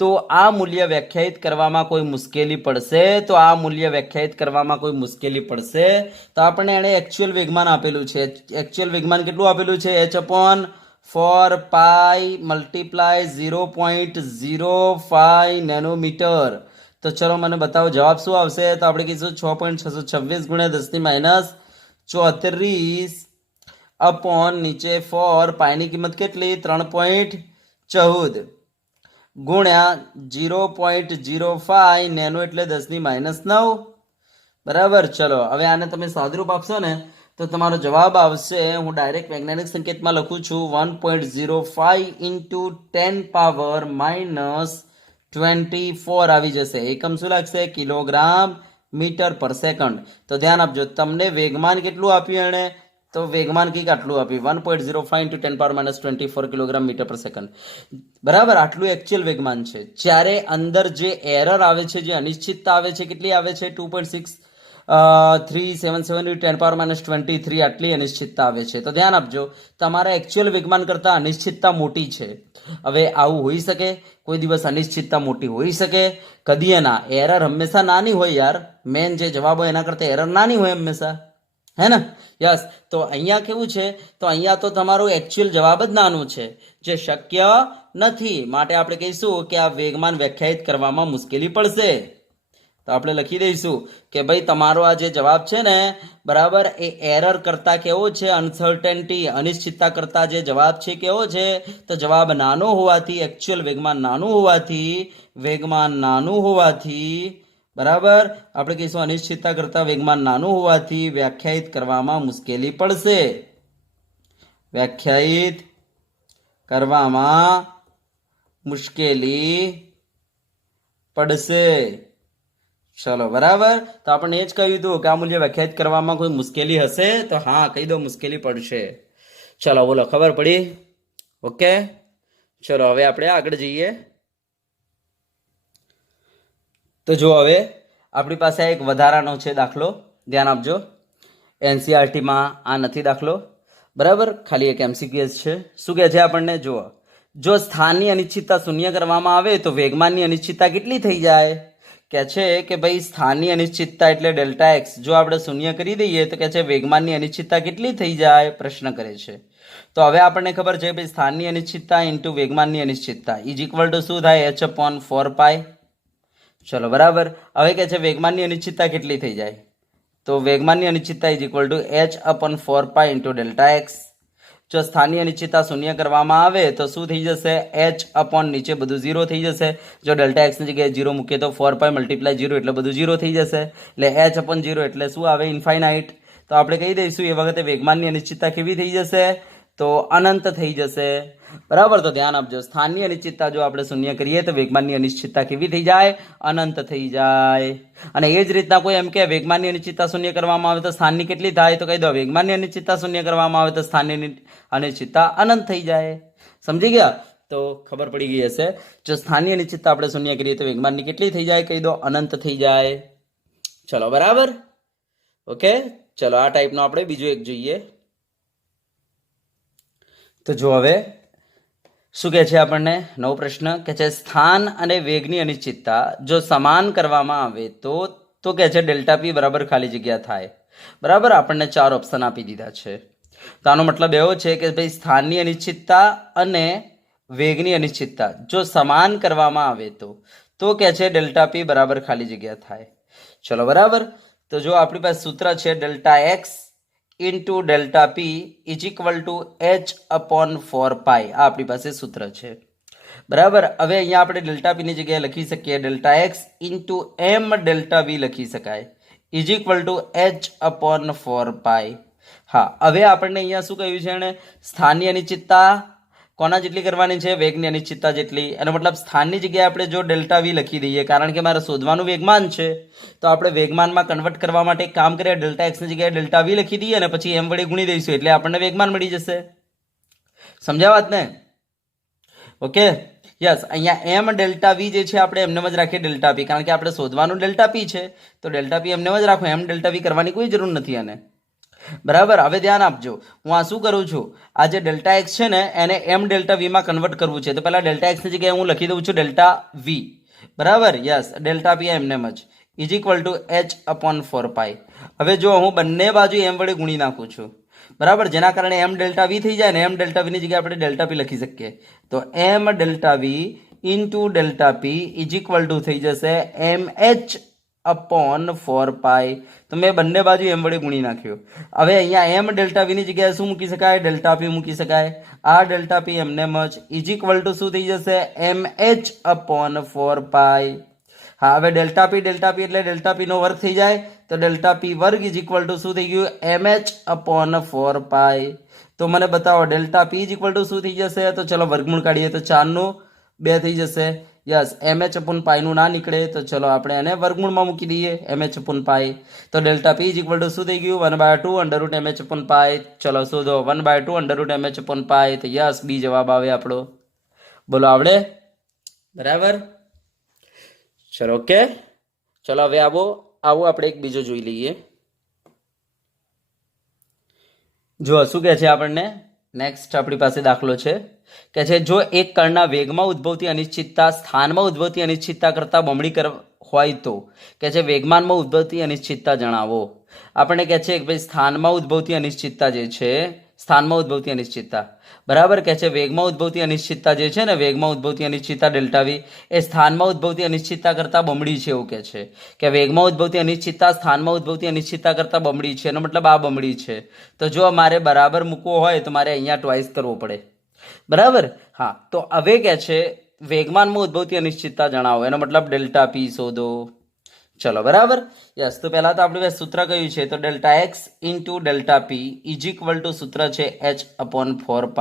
તો આ મૂલ્ય વ્યાખ્યાયિત કરવામાં કોઈ મુશ્કેલી પડશે, તો આ મૂલ્ય વ્યાખ્યાયિત કરવામાં કોઈ મુશ્કેલી પડશે, તો આપણે એણે એકચ્યુઅલ વેગમાન આપેલું છે. એકચ્યુઅલ વેગમાન કેટલું આપેલું છે, h/4π મલ્ટીપ્લાય 0.05 નેનોમીટર. તો ચલો મને બતાવો જવાબ શું આવશે, તો આપણે કહીશું 6.626 ગુણ્યા 10⁻34 અપોન નીચે 4, પાઈની કિંમત કેટલી, 3.14 ગુણ્યા 0.05 નેનો એટલે 10⁻9, બરાબર. ચલો હવે આને તમે સાદુરૂપ આપશો ને તો તમારો જવાબ આવશે, હું ડાયરેક્ટ વૈજ્ઞાનિક સંકેતમાં લખું છું 1.05 ઇન્ટુ 10 પાવર -24 આવી જશે. એકમ શું લાગશે, કિલોગ્રામ મીટર પર સેકન્ડ. તો ધ્યાન આપજો, તમને વેગમાન કેટલું આપ્યું એણે, તો વેગમાન કંઈક આટલું આપ્યું 1.05 ઇન્ટુ 10 પાવર -24 કિલોગ્રામ મીટર પર સેકન્ડ, બરાબર. આટલું એકચ્યુઅલ વેગમાન છે. જ્યારે અંદર જે એરર આવે છે, જે અનિશ્ચિતતા આવે છે, કેટલી આવે છે, 2.6377 10 પાવર -23 આટલી અનિશ્ચિતતા આવે છે. તો ધ્યાન આપજો, તમારા એકચ્યુઅલ વેગમાન કરતાં અનિશ્ચિતતા મોટી છે. હવે આવું હોઈ શકે, કોઈ દિવસ અનિશ્ચિતતા મોટી હોઈ શકે, કદી ના, એરર હંમેશા નાની હોય યાર, મેન જે જવાબ હોય એના કરતાં એરર નાની હોય હંમેશા, હે ને. યસ, તો અહીંયા કેવું છે, તો અહીંયા તો તમારું એકચ્યુઅલ જવાબ જ નાનું છે, જે શક્ય નથી. માટે આપણે કહીશું કે આ વેગમાન વ્યાખ્યાયિત કરવામાં મુશ્કેલી પડશે. તો આપણે લખી દઈશું કે ભાઈ તમારો આ જે જવાબ છે ને, બરાબર, એ એરર કરતા કેવો છે, અનસર્ટેનિટી, અનિશ્ચિતતા કરતા જે જવાબ છે કેવો છે, તો જવાબ નાનો હોવાથી, એકચ્યુઅલ વેગમાન નાનું હોવાથી, બરાબર, આપણે કહીશું અનિશ્ચિતતા કરતા વેગમાન નાનું હોવાથી વ્યાખ્યાયિત કરવામાં મુશ્કેલી પડશે, વ્યાખ્યાયિત કરવામાં મુશ્કેલી પડશે. ચલો બરાબર, તો આપણને એ જ કહ્યું હતું કે આ મૂલ્ય વ્યાખ્યાયિત કરવામાં કોઈ મુશ્કેલી હશે, તો હા કહી દો મુશ્કેલી પડશે. ચલો બોલો, ખબર પડી? ઓકે, ચલો હવે આપણે આગળ જઈએ. તો જો હવે આપણી પાસે એક વધારાનો છે દાખલો, ધ્યાન આપજો. એનસીઆરટીમાં આ નથી દાખલો, બરાબર, ખાલી એક એમસીક્યુએસ છે. શું કહે છે આપણને, જુઓ, જો સ્થાનની અનિશ્ચિતતા શૂન્ય કરવામાં આવે તો વેગમાનની અનિશ્ચિતતા કેટલી થઈ જાય. કહે છે કે ભાઈ સ્થાનની અનિશ્ચિતતા એટલે ડેલ્ટા એક્સ, જો આપણે શૂન્ય કરી દઈએ તો કહે છે વેગમાનની અનિશ્ચિતતા કેટલી થઈ જાય, પ્રશ્ન કરે છે. તો હવે આપણને ખબર છે ભાઈ સ્થાનની અનિશ્ચિતતા ઇન્ટુ વેગમાનની અનિશ્ચિતતા ઇઝ ઇક્વલ ટુ શું થાય h/4π. ચલો બરાબર. હવે કે છે વેગમાનની અનિશ્ચિતતા કેટલી થઈ જાય? તો વેગમાનની અનિશ્ચિતતા is equal to h/4π into delta x. જો સ્થાનની અનિશ્ચિતતા શૂન્ય કરવામાં આવે તો શું થઈ જશે? h/ નીચે બધું 0 થઈ જશે. જો ડેલ્ટા એક્સની જગ્યાએ 0 મૂકીએ તો 4π × 0 એટલે બધું 0 થઈ જશે. એટલે h/0 એટલે શું આવે? ઇન્ફાઇનાઇટ. તો આપણે કહી દઈશું એ વખતે વેગમાનની અનિશ્ચિતતા કેવી થઈ જશે? તો અનંત થઈ જશે. બરાબર. તો ધ્યાન આપજો, સ્થાનની અનિશ્ચિતતા જો આપણે શૂન્ય કરીએ તો વેગમાનની અનિશ્ચિતતા કેવી થઈ જાય? અનંત થઈ જાય. અને એ જ રીતના કોઈ એમ કે વેગમાનની અનિશ્ચિતતા શૂન્ય કરવામાં આવે તો સ્થાનની કેટલી થાય? તો કહી દો વેગમાનની અનિશ્ચિતતા શૂન્ય કરવામાં આવે તો સ્થાનની અનિશ્ચિતતા અનંત થઈ જાય. સમજી ગયા? તો ખબર પડી ગઈ હશે. જો સ્થાનની અનિશ્ચિતતા આપણે શૂન્ય કરીએ તો વેગમાનની કેટલી થઈ જાય? કહી દો અનંત થઈ જાય. ચલો બરાબર. ઓકે, ચલો આ ટાઈપનો આપણે બીજું એક જોઈએ. તો જો હવે શું કહે છે આપણને? નવો પ્રશ્ન કે છે સ્થાન અને વેગની અનિશ્ચિતતા જો સમાન કરવામાં આવે તો કે છે ડેલ્ટા પી બરાબર ખાલી જગ્યા થાય. બરાબર. આપણને 4 ઓપ્શન આપી દીધા છે. તો આનો મતલબ એવો છે કે ભાઈ સ્થાનની અનિશ્ચિતતા અને વેગની અનિશ્ચિતતા જો સમાન કરવામાં આવે તો કે છે ડેલ્ટા પી બરાબર ખાલી જગ્યા થાય. ચલો બરાબર. તો જો આપણી પાસે સૂત્ર છે delta x into delta p is equal to h/4π. આ આપણી પાસે સૂત્ર છે. બરાબર. હવે અહીંયા આપણે ડેલ્ટા પીની જગ્યાએ લખી શકીએ delta x into m delta v લખી શકાય ઇઝ ઇક્વલ ટુ h/4π. હા, હવે આપણને અહીંયા શું કહ્યું છે એને? સ્થાનની અનિશ્ચિતતા કોના જેટલી કરવાની છે? વેગની અનિશ્ચિતતા જેટલી. એનો મતલબ સ્થાનની જગ્યાએ આપણે જો ડેલ્ટા વી લખી દઈએ, કારણ કે મારે શોધવાનું વેગમાન છે, તો આપણે વેગમાનમાં કન્વર્ટ કરવા માટે એક કામ કરીએ, ડેલ્ટા એક્સની જગ્યાએ ડેલ્ટા વી લખી દઈએ અને પછી એમ વડે ગુણી દઈશું એટલે આપણને વેગમાન મળી જશે. સમજ્યા વાત ને? Okay, yes. અહીંયા એમ ડેલ્ટા વી જે છે આપણે એમને જ રાખીએ ડેલ્ટા પી, કારણ કે આપણે શોધવાનું ડેલ્ટા પી છે, તો ડેલ્ટા પી એમને જ રાખો. એમ ડેલ્ટા વી કરવાની કોઈ જરૂર નથી આને. બરાબર. હવે ધ્યાન આપજો, હું આ શું કરું છું, આ જે ડેલ્ટા એક્સ છે ને એને એમ ડેલ્ટા વીમાં કન્વર્ટ કરવું છે. તો પહેલા ડેલ્ટા એક્સની જગ્યાએ હું લખી દઉં છું ડેલ્ટા વી. બરાબર. યસ, ડેલ્ટા પી એમને જ ઇઝ ઇક્વલ ટુ h/4π. હવે જો હું બંને બાજુ એમ વડે ગુણી નાખું છું, બરાબર, જેના કારણે એમ ડેલ્ટા વી થઈ જાય ને એમ ડેલ્ટા વીની જગ્યાએ આપણે ડેલ્ટા પી લખી શકીએ. તો m delta v into delta p is equal to થઈ જશે mh/4π. તો મેં બંને બાજુ એમ વડે ગુણી નાખ્યું. હવે અહીંયા એમ ડેલ્ટા વીની જગ્યાએ શું મૂકી શકાય? ડેલ્ટા પી મૂકી શકાય. આ ડેલ્ટા પી એમને જ ઇઝ ઇક્વલ ટુ શું થઈ જશે? mh/4π. હા, હવે ડેલ્ટા પી એટલે ડેલ્ટા પી નો વર્ગ થઈ જાય, તો ડેલ્ટા પી વર્ગ ઇઝ ઇક્વલ ટુ શું થઈ ગયું? mh/4π. તો મને બતાવો delta p is equal to શું થઈ જશે? તો ચલો વર્ગમૂળ કાઢીએ તો 4 નું 2 થઈ જશે. યસ, mh/π નું ના નીકળે તો ચલો આપણે એને વર્ગમૂળમાં મૂકી દઈએ mh/π. તો delta p is equal to શું થઈ ગયું? 1/2 √mh/π. ચલો શોધો 1/2 √mh/π. તો યસ, બી જવાબ આવે આપણો. બોલો, આવડે? બરાબર. ચલો ઓકે, ચલો હવે આવો આપણે એક બીજો જોઈ લઈએ. જો શું કહે છે આપણને? નેક્સ્ટ આપણી પાસે દાખલો છે કે છે જો એક કણના વેગમાં ઉદ્ભવતી અનિશ્ચિતતા સ્થાનમાં ઉદ્ભવતી અનિશ્ચિતતા કરતાં બમણી હોય તો કે છે વેગમાનમાં ઉદ્ભવતી અનિશ્ચિતતા જણાવો. આપણને કહે છે કે ભાઈ સ્થાનમાં ઉદ્ભવતી અનિશ્ચિતતા જે છે, સ્થાનમાં ઉદ્ભવતી અનિશ્ચિતતા, બરાબર, કે છે વેગમાં ઉદ્ભવતી અનિશ્ચિતતા જે છે ને, વેગમાં ઉદ્ભવતી અનિશ્ચિતતા ડેલ્ટા વી એ સ્થાનમાં ઉદ્ભવતી અનિશ્ચિતતા કરતાં બમણી છે. એવું કહે છે કે વેગમાં ઉદ્ભવતી અનિશ્ચિતતા સ્થાનમાં ઉદ્ભવતી અનિશ્ચિતતા કરતાં બમણી છે. એનો મતલબ આ બમણી છે. તો જો મારે બરાબર મૂકવો હોય તો મારે અહીંયા ટ્વાઇસ કરવો પડે. બરાબર. હા, તો હવે કે છે વેગમાનમાં ઉદ્ભવતી અનિશ્ચિતતા જણાવો. એનો મતલબ ડેલ્ટા પી શોધો. ચલો બરાબર. યસ, તો પહેલા તો આપણે સૂત્ર કયું છે? તો delta x into delta p is equal two સૂત્ર છે h/4π.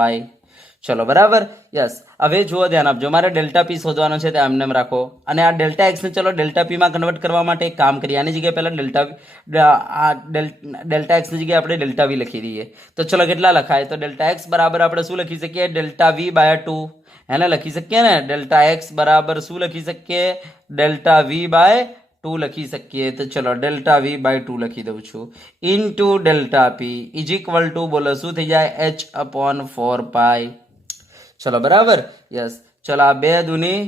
ચલો બરાબર. યસ, હવે જુઓ, ધ્યાન આપજો, મારે ડેલ્ટા પી શોધવાનો છે તે એમને રાખો અને આ ડેલ્ટા એક્સને ચલો ડેલ્ટા પીમાં કન્વર્ટ કરવા માટે એક કામ કરીએ. આની જગ્યાએ પહેલા ડેલ્ટા એક્સની જગ્યાએ આપણે ડેલ્ટા વી લખી દઈએ. તો ચલો કેટલા લખાય? તો ડેલ્ટા એક્સ બરાબર આપણે શું લખી શકીએ? ડેલ્ટા વી બાય 2 એને લખી શકીએ ને. ડેલ્ટા એક્સ બરાબર શું લખી શકીએ? ડેલ્ટા વી બાય 2 લખી શકીએ. તો ચલો ડેલ્ટા વી બાય 2 લખી દઉં છું into delta p is equal to બોલો શું થઈ જાય? h/4π. ચલો બરાબર. યસ, ચલો આ 2 દુની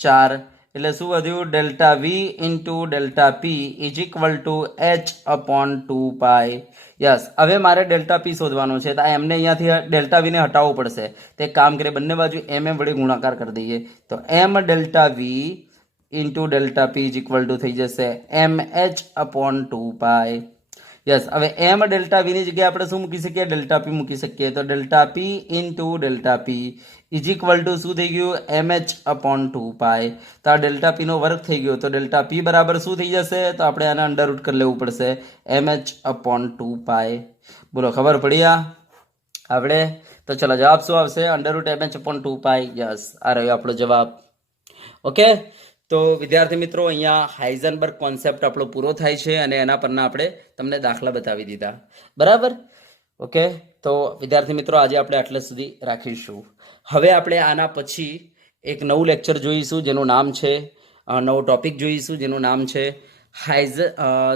4 એટલે શું વધ્યું? Delta v into delta p is equal to h/2 pi. Yes, હવે મારે ડેલ્ટા પી શોધવાનો છે, તો એમને અહીંયાથી ડેલ્ટા વીને હટાવવું પડશે. તે કામ કરીએ, બંને બાજુ એમ વડે ગુણાકાર કરી દઈએ, તો m delta v into delta p is equal to થઈ જશે mh/2 પાઈ. યસ, હવે એમ ડેલ્ટા વીની જગ્યાએ આપણે શું મૂકી શકીએ? ડેલ્ટા પી મૂકી શકીએ. તો delta P into delta p is equal to શું થઈ ગયું? mh/2 પાઈ. તો આ ડેલ્ટા પીનો વર્ગ થઈ ગયો, તો ડેલ્ટા પી બરાબર શું થઈ જશે? તો આપણે આને અંડર રૂટ કરી લેવું પડશે, mh/2 પાઈ. બોલો, ખબર પડી આપણે? તો ચલો, જવાબ શું આવશે? અંડર રૂટ mh/2 પાઈ. યસ, આ રહ્યો આપણો જવાબ. ઓકે, તો વિદ્યાર્થી મિત્રો, અહીંયા હાઇઝનબર્ગ કોન્સેપ્ટ આપણો પૂરો થાય છે અને એના પરના આપણે તમને દાખલા બતાવી દીધા. બરાબર? ઓકે, તો વિદ્યાર્થી મિત્રો, આજે આપણે આટલે સુધી રાખીશું. હવે આપણે આના પછી એક નવું લેક્ચર જોઈશું જેનું નામ છે, નવો ટોપિક જોઈશું જેનું નામ છે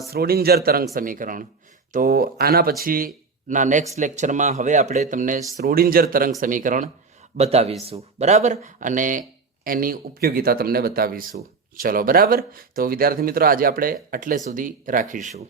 શ્રોડિંજર તરંગ સમીકરણ. તો આના પછીના નેક્સ્ટ લેક્ચરમાં હવે આપણે તમને શ્રોડિંજર તરંગ સમીકરણ બતાવીશું. બરાબર? અને એની ઉપયોગિતા તમને બતાવીશું. ચલો, બરાબર? તો વિદ્યાર્થી મિત્રો, આજે આપણે આટલે સુધી રાખીશું.